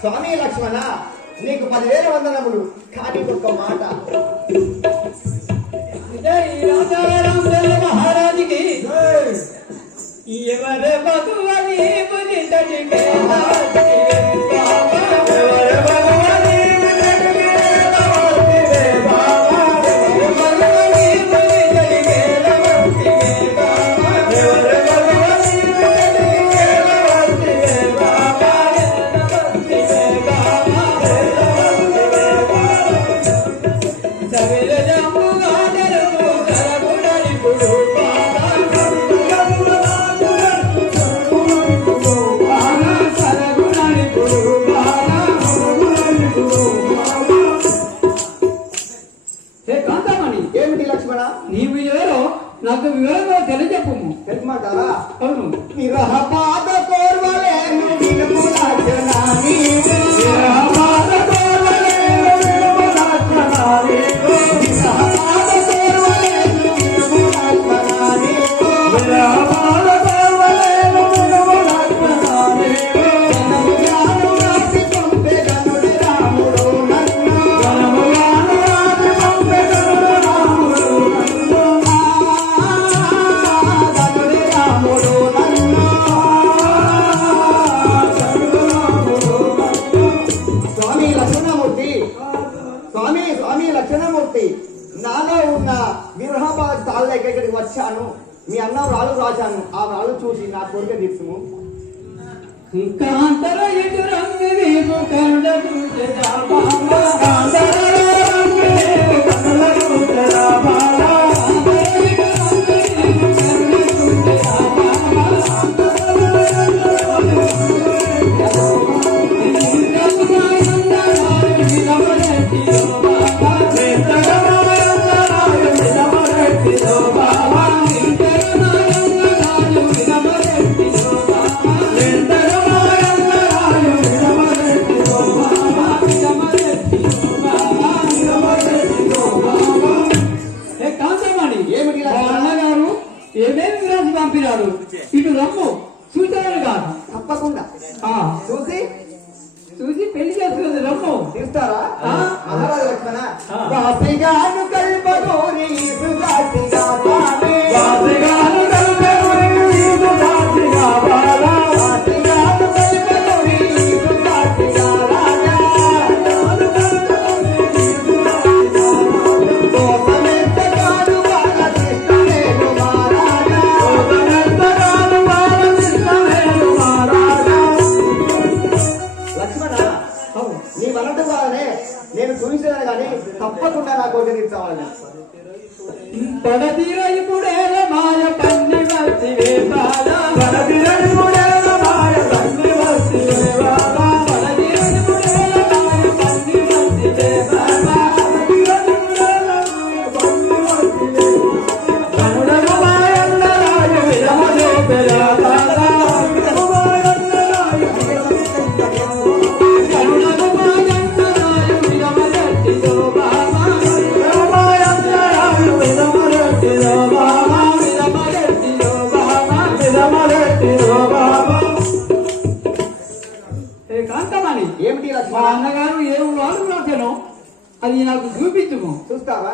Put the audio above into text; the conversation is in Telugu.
స్వామి లక్ష్మణ నీకు పదివేల వందనములు. కానీ ఒక్క మాట. మహారాజుకి. ఎవరు బతువని నీ వేరో నాకు వివరంగా తెలియజెప్పము. తెలియమంటారా అవును. నిరహపాద స్వామి లక్షణమూర్తి నాలో ఉన్న విరహబాద్ తాళ్ళ దగ్గరికి వచ్చాను. మీ అన్న రాళ్ళు రాశాను. ఆ రాళ్ళు చూసి నా కోరిక తీర్చుము. కాంతర ఎదురమ్మి ఏమేమి విరాజు పంపినారు? ఇటు రమ్ము. కాదు. తప్పకుండా. చూసి? చూసి పెళ్ళి చేస్తున్నది రమ్ము. తీస్తారా నీ వలన వల్లనే నేను చూపించాను కానీ తప్పకుండా నాకు ఒకటి ఇచ్చావాలని పడతీరా ఇప్పుడు. కాంతమని ఏమిటి మా అన్నగారు ఏం వాళ్ళు రాశాను అది నాకు చూపించుము. చూస్తావా?